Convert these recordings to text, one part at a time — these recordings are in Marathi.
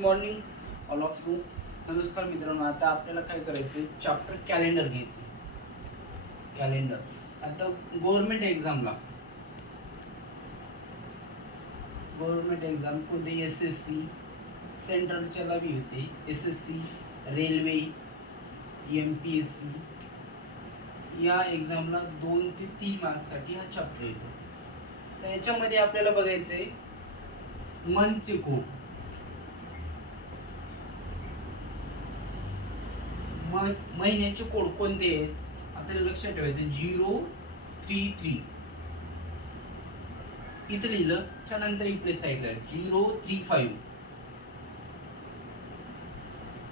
Morning all of you. नमस्कार मित्रांनो. आता आपल्याला काय करायचं, चॅप्टर कॅलेंडर घ्यायचं. कॅलेंडर आता गव्हर्नमेंट एक्झामला, गव्हर्नमेंट एक्झाम कोणते SSC सेंट्रलच्या लावी होते. SSC, रेल्वे, MPSC या एक्झामला 2 ते 3 मार्क्ससाठी हा चॅप्टर येतो. तर याच्यामध्ये आपल्याला बघायचं आहे मंथचे कोड. महिन्याचे कोड कोणते आहेत आपल्याला लक्षात ठेवायचं. 033 इथं लिहिलं, त्यानंतर इकडे साईडला 035,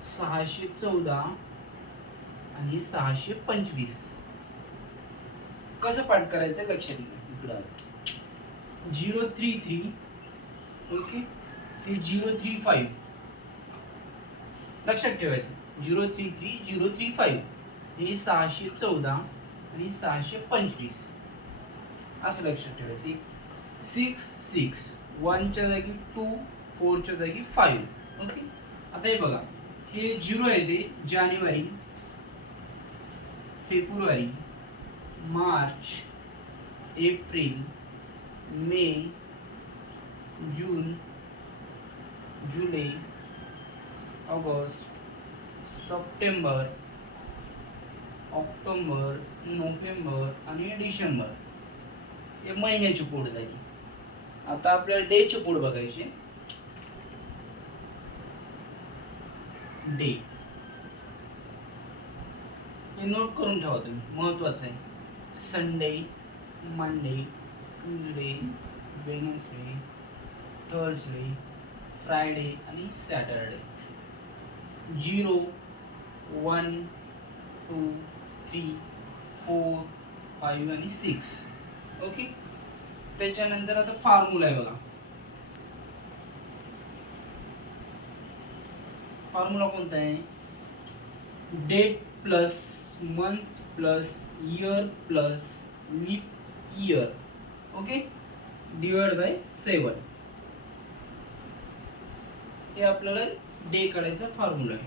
614 आणि 625. कसं पाठ करायचं लक्षात घ्या. इकडं 033 ओके, हे 035 लक्षात ठेवायचं. 033 035 हे 614 आणि 625 असं लक्षात ठेवायचं. 6 6 1 च्या जागी 2, 4 च्या जागी 5. ओके. आता हे बघा, हे 0 आहे ते जानेवारी, फेब्रुवारी, मार्च, एप्रिल, मे, जून, जुलै, ऑगस्ट, सप्टेंबर, ऑक्टोबर, नोव्हेंबर आणि डिसेंबर हे महिन्याचे कोड झाले. आता आपल्याला डेचे कोड बघायचे. डे हे नोट करून ठेवा तुम्ही, महत्वाचं आहे. Sunday, Monday, Tuesday, Wednesday, Thursday, Friday आणि सॅटरडे. 0 1 2 3 4 5 आणि 6. ओके. त्याच्यानंतर आता फॉर्म्युला आहे बघा. फॉर्म्युला कोणता आहे? Date plus month plus year plus leap year, okay, divide by 7. हे आपल्याला डे काढायचा फॉर्म्युला आहे.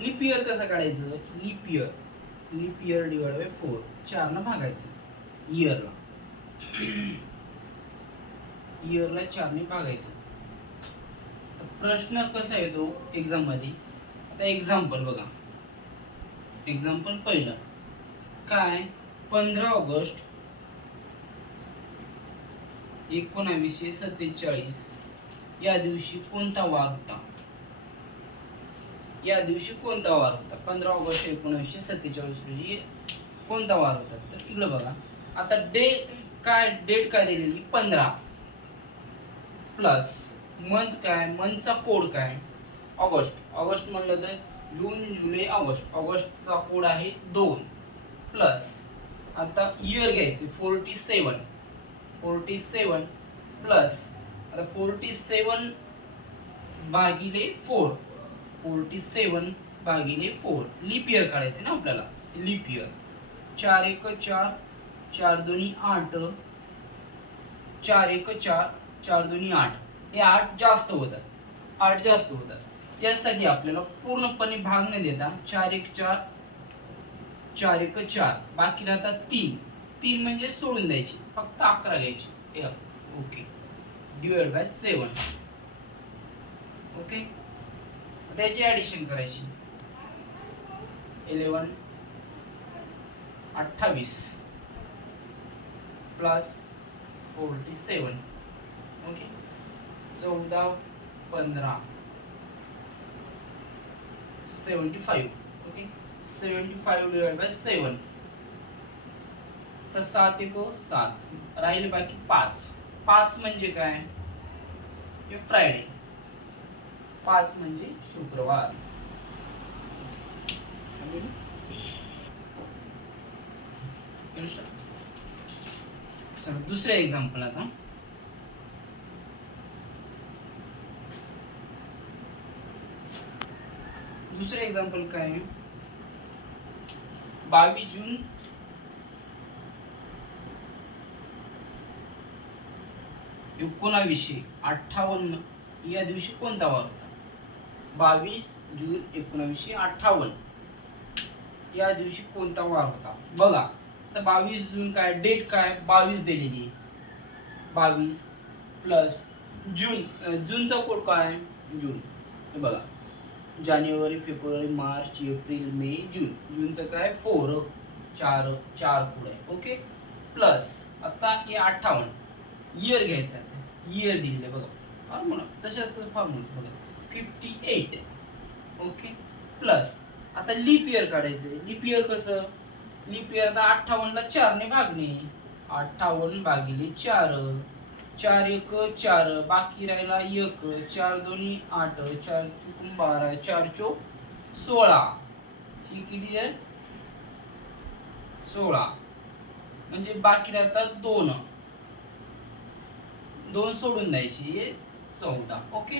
लीप इयर कसं काढायचं? लीप इयर डिवाइड बाय 4, 4 न भागायचं इयरला. इयरला 4 ने भागायचं. तर प्रश्न कसा येतो एक्झाम मध्ये? आता एक्झाम्पल बघा. एक्झाम्पल पहिलं काय? 15 ऑगस्ट 1947 या दिवशी कोणता वार होता? या दिवशी कोणता वार होता? 15 ऑगस्ट 1947 रोजी कोणता वार होता? तर इकडे बघा. आता डेट काय दिलेली? 15 प्लस मंथ काय? मंथचा कोड काय? ऑगस्ट म्हणलं तर जून, जुलै, ऑगस्ट. ऑगस्टचा कोड आहे 2 प्लस आता इयर घ्यायचे 47 प्लस आता 47 भागिले 4, 47 भागिले 4. लीप इयर काढायचे ना आपल्याला. Leap year 4 1 4, 4 2 8, 4 1 4, 4 2 8. हे 8 जास्त होतात. त्यासाठी आपल्याला पूर्णपणे भाग न देता 4 1 4, 4 1 4, बाकी राहतात 3 म्हणजे सोडून द्यायची, फक्त 11 घ्यायची. ओके. Divide by 7. ओके. त्याची ऍडिशन करायची. 11 28 plus 47. Okay. 14 15 75. Okay. 75 divide by 7. तर 7 1 7 राहिले, बाकी 5 म्हणजे काय? हे फ्रायडे. 5 म्हणजे शुक्रवार. दुसरे एक्झाम्पल. आता दुसरे एक्झाम्पल काय? 22 जून 1958 या दिवशी कोणता वार होता? 22 जून 1958 या दिवशी कोणता वार होता बघा. तर 22 जून काय डेट काय 22 दिलेली आहे. 22 प्लस जूनचा कोड काय जून. हे बघा जानेवारी फेब्रुवारी मार्च एप्रिल मे जूनचं काय 4 4 कोड आहे. ओके प्लस आता हे 58 इयर घ्यायचं आहे. इयर दिलेलं आहे बघा फॉर्म्युला तसे असतं फॉर्म्युला बघा 58. ओके प्लस आता लीप इयर काढायचं आहे. लीप इयर कसं लीप इयर आता 58 ला 4 ने भागणे 58 भागिले 4 4 1 4 बाकी राहिला 1 4 2 8 4 3 12 4 4 16 ही किती आहे 16 म्हणजे बाकी राहतात 2 सोडून द्यायची 14. ओके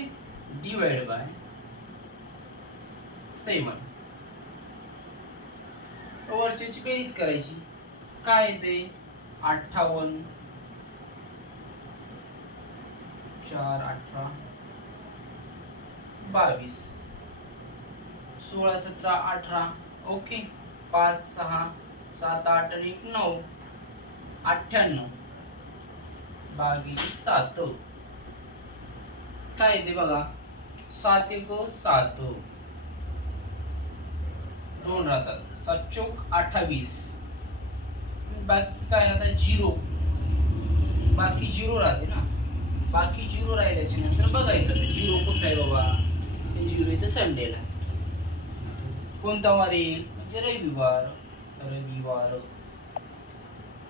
डिवाइड बाय 7 वरची बेरीज करायची काय येते 58 4 18 22 16 17 18 ओके 5 6 7 8 आणि 1 9 98 22 7 काय येते बघा 7 1 7 2 राहतात 7 चौक 28 बाकी काय राहतात 0 बाकी 0 राहते ना. बाकी 0 राहिल्याच्या नंतर बघायचं 0 कुठला आहे बाबा ते 0 इथं संडेला कोणता वार येईल म्हणजे रविवार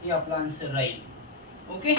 हे आपला आन्सर राहील. ओके